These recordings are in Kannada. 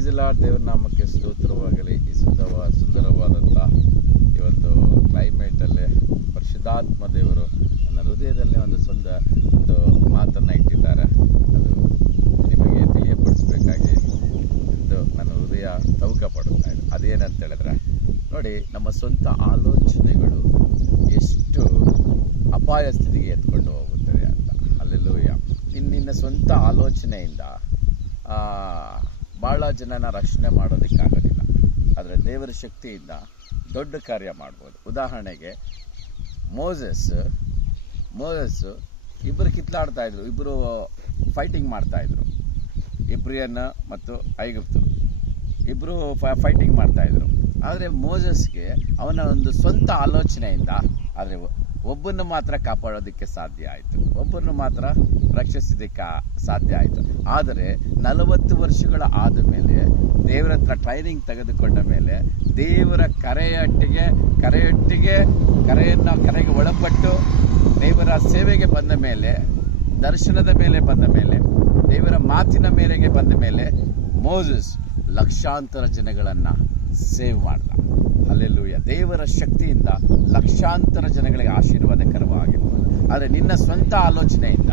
ಪ್ರೈಸಿಲ ದೇವ್ರ ನಾಮಕ್ಕೆ ಸ್ತೋತ್ರವಾಗಲಿ. ಈ ಸುಂದರವಾದ ಸುಂದರವಾದಂಥ ಈ ಒಂದು ಕ್ಲೈಮೇಟಲ್ಲಿ ಪರಿಶುದ್ಧಾತ್ಮ ದೇವರು ನನ್ನ ಹೃದಯದಲ್ಲಿ ಒಂದು ಸ್ವಂತ ಒಂದು ಮಾತನ್ನು ಇಟ್ಟಿದ್ದಾರೆ. ಅದು ನಿಮಗೆ ತಿಳಿಯಪಡಿಸಬೇಕಾಗಿ ಎಂದು ನನ್ನ ಹೃದಯ ತವಕ ಪಡುತ್ತಾ ಇದೆ. ಅದೇನಂತ ಹೇಳಿದ್ರೆ, ನೋಡಿ, ನಮ್ಮ ಸ್ವಂತ ಆಲೋಚನೆಗಳು ಎಷ್ಟು ಅಪಾಯ ಸ್ಥಿತಿಗೆ ಎತ್ಕೊಂಡು ಹೋಗುತ್ತವೆ ಅಂತ. ಅಲ್ಲೆಲ್ಲೂ ನಿನ್ನ ಸ್ವಂತ ಆಲೋಚನೆಯಿಂದ ಭಾಳ ಜನನ ರಕ್ಷಣೆ ಮಾಡೋದಕ್ಕಾಗೋದಿಲ್ಲ. ಆದರೆ ದೇವರ ಶಕ್ತಿಯಿಂದ ದೊಡ್ಡ ಕಾರ್ಯ ಮಾಡ್ಬೋದು. ಉದಾಹರಣೆಗೆ, ಮೋಸಸ್ ಮೋಸಸ್ ಇಬ್ಬರು ಕಿತ್ಲಾಡ್ತಾ ಇದ್ರು ಇಬ್ಬರು ಫೈಟಿಂಗ್ ಮಾಡ್ತಾ ಇದ್ರು. ಇಬ್ರಿಯನ್ ಮತ್ತು ಐಗುಪ್ತರು. ಇಬ್ಬರು ಫೈಟಿಂಗ್ ಮಾಡ್ತಾ ಇದ್ರು. ಆದರೆ ಮೋಸಸ್ಗೆ ಅವನ ಒಂದು ಸ್ವಂತ ಆಲೋಚನೆಯಿಂದ, ಆದರೆ ಒಬ್ಬನ್ನು ಮಾತ್ರ ಕಾಪಾಡೋದಕ್ಕೆ ಸಾಧ್ಯ ಆಯಿತು. ಒಬ್ಬನ್ನು ಮಾತ್ರ ರಕ್ಷಿಸೋದಕ್ಕೆ ಸಾಧ್ಯ ಆಯಿತು. ಆದರೆ ನಲವತ್ತು ವರ್ಷಗಳ ಆದ ಮೇಲೆ, ದೇವರ ಹತ್ರ ಟ್ರೈನಿಂಗ್ ತೆಗೆದುಕೊಂಡ ಮೇಲೆ, ದೇವರ ಕರೆಯೊಟ್ಟಿಗೆ ಕರೆಯೊಟ್ಟಿಗೆ ಕರೆಯನ್ನು, ಕರೆಗೆ ಒಳಪಟ್ಟು ದೇವರ ಸೇವೆಗೆ ಬಂದ ಮೇಲೆ, ದರ್ಶನದ ಮೇಲೆ ಬಂದ ಮೇಲೆ, ದೇವರ ಮಾತಿನ ಮೇರೆಗೆ ಬಂದ ಮೇಲೆ, ಮೋಸಸ್ ಲಕ್ಷಾಂತರ ಜನಗಳನ್ನು ಸೇವ್ ಮಾಡ್ದ. ಅಲ್ಲೆಲ್ಲೂಯ್ಯ ದೇವರ ಶಕ್ತಿಯಿಂದ ಲಕ್ಷಾಂತರ ಜನಗಳಿಗೆ ಆಶೀರ್ವಾದಕರವಾಗಿರ್ಬೋದು. ಆದರೆ ನಿನ್ನ ಸ್ವಂತ ಆಲೋಚನೆಯಿಂದ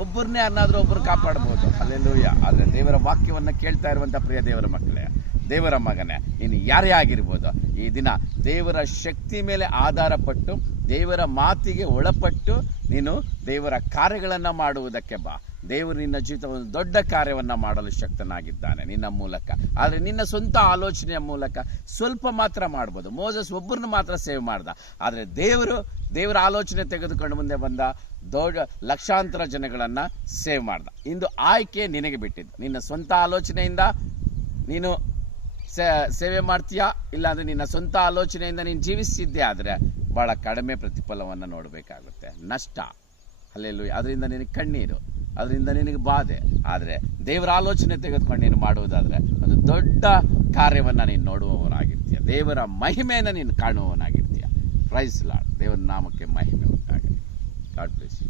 ಒಬ್ಬರನ್ನೇ ಅನ್ನಾದರೂ ಒಬ್ಬರು ಕಾಪಾಡ್ಬೋದು. ಅಲ್ಲೆಲ್ಲೂಯ್ಯ ಆದರೆ ದೇವರ ವಾಕ್ಯವನ್ನು ಕೇಳ್ತಾ ಇರುವಂಥ ಪ್ರಿಯ ದೇವರ ಮಕ್ಕಳೇ ದೇವರ ಮಗನೇ. ನೀನು ಯಾರೇ ಆಗಿರ್ಬೋದು, ಈ ದಿನ ದೇವರ ಶಕ್ತಿ ಮೇಲೆ ಆಧಾರಪಟ್ಟು, ದೇವರ ಮಾತಿಗೆ ಒಳಪಟ್ಟು ನೀನು ದೇವರ ಕಾರ್ಯಗಳನ್ನು ಮಾಡುವುದಕ್ಕೆ ಬಾ. ದೇವರು ನಿನ್ನ ಜೀವಿತ ಒಂದು ದೊಡ್ಡ ಕಾರ್ಯವನ್ನು ಮಾಡಲು ಶಕ್ತನಾಗಿದ್ದಾನೆ ನಿನ್ನ ಮೂಲಕ. ಆದರೆ ನಿನ್ನ ಸ್ವಂತ ಆಲೋಚನೆಯ ಮೂಲಕ ಸ್ವಲ್ಪ ಮಾತ್ರ ಮಾಡ್ಬೋದು. ಮೋಸಸ್ ಒಬ್ಬರನ್ನು ಮಾತ್ರ ಸೇವ್ ಮಾಡ್ದ. ಆದರೆ ದೇವರು, ದೇವರ ಆಲೋಚನೆ ತೆಗೆದುಕೊಂಡು ಮುಂದೆ ಬಂದ ದೊಡ್ಡ ಲಕ್ಷಾಂತರ ಜನಗಳನ್ನು ಸೇವ್ ಮಾಡ್ದ. ಇಂದು ಆಯ್ಕೆ ನಿನಗೆ ಬಿಟ್ಟಿದ್ದು. ನಿನ್ನ ಸ್ವಂತ ಆಲೋಚನೆಯಿಂದ ನೀನು ಸೇವೆ ಮಾಡ್ತೀಯಾ? ಇಲ್ಲಾಂದ್ರೆ ನಿನ್ನ ಸ್ವಂತ ಆಲೋಚನೆಯಿಂದ ನೀನು ಜೀವಿಸಿದ್ದೆ ಆದರೆ ಬಹಳ ಕಡಿಮೆ ಪ್ರತಿಫಲವನ್ನು ನೋಡಬೇಕಾಗುತ್ತೆ. ನಷ್ಟ. ಅಲ್ಲೆಲ್ಲೂ ಅದರಿಂದ ನಿನಗೆ ಕಣ್ಣೀರು. ಅದರಿಂದ ನಿನಗೆ ಬಾಧೆ. ಆದರೆ ದೇವರ ಆಲೋಚನೆ ತೆಗೆದುಕೊಂಡು ನೀನು ಮಾಡುವುದಾದರೆ ಒಂದು ದೊಡ್ಡ ಕಾರ್ಯವನ್ನು ನೀನು ನೋಡುವವನಾಗಿರ್ತೀಯ. ದೇವರ ಮಹಿಮೆಯನ್ನು ನೀನು ಕಾಣುವವನಾಗಿರ್ತೀಯ. ಪ್ರೈಸ್ ಲಾಡ್ ದೇವರ ನಾಮಕ್ಕೆ ಮಹಿಮೆ ಉಂಟಾಗಲಿ. God bless you